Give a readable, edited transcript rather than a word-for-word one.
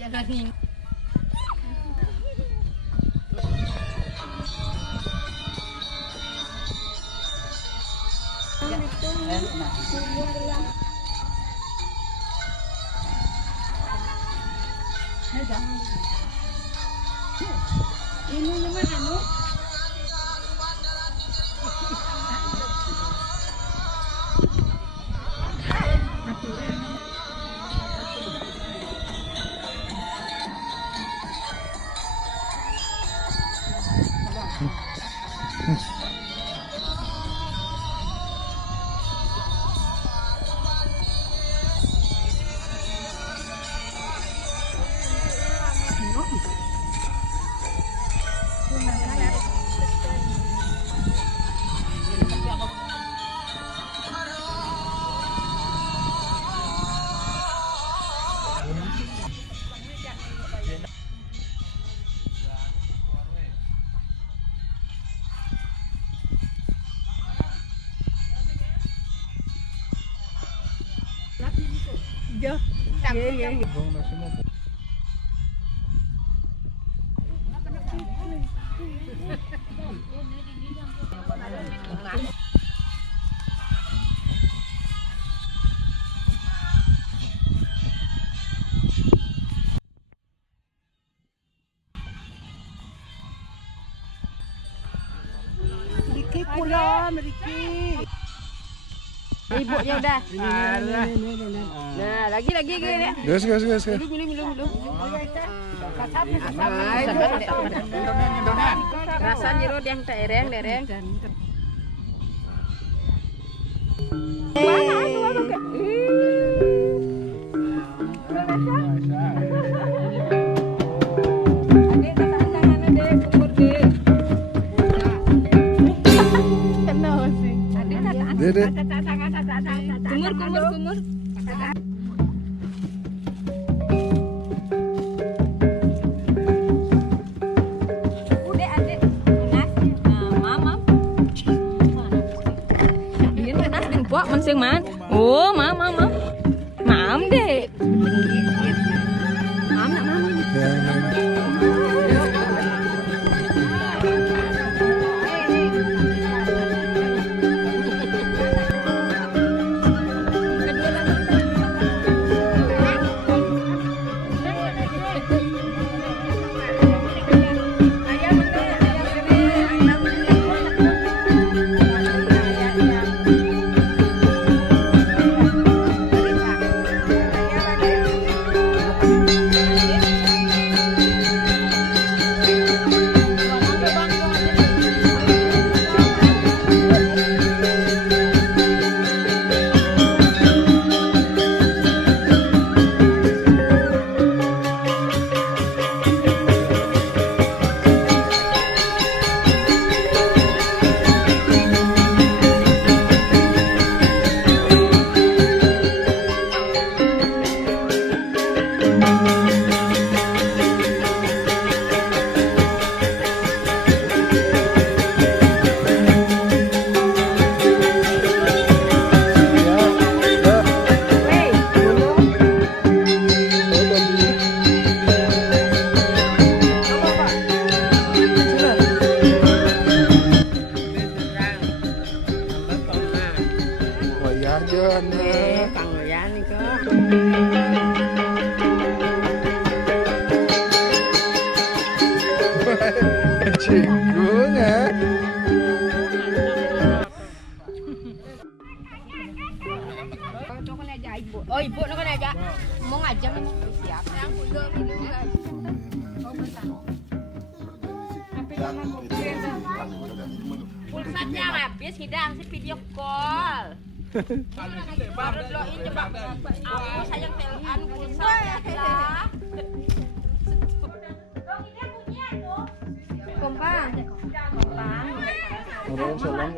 Jalanin. Ini naman ano? Dạ. Riki pulang, Riki. Ibunya udah. Nah, lagi gini. Gas. Minum. Rasa jeruk yang dereng. Dede. Kumur. Udah adik, nasi, mama. Dia nasi bin buat mensing man. Oh, mama. Mam deh. Mam nak mama. Cikgu ya. Oh ibu nak kena aja. Mau ngajak nih siap. Yang udah minum kan. Pulsanya habis hidang si video call. Baru loin coba. Aku sayang telan pulsa lah. Kompang. Orang salam.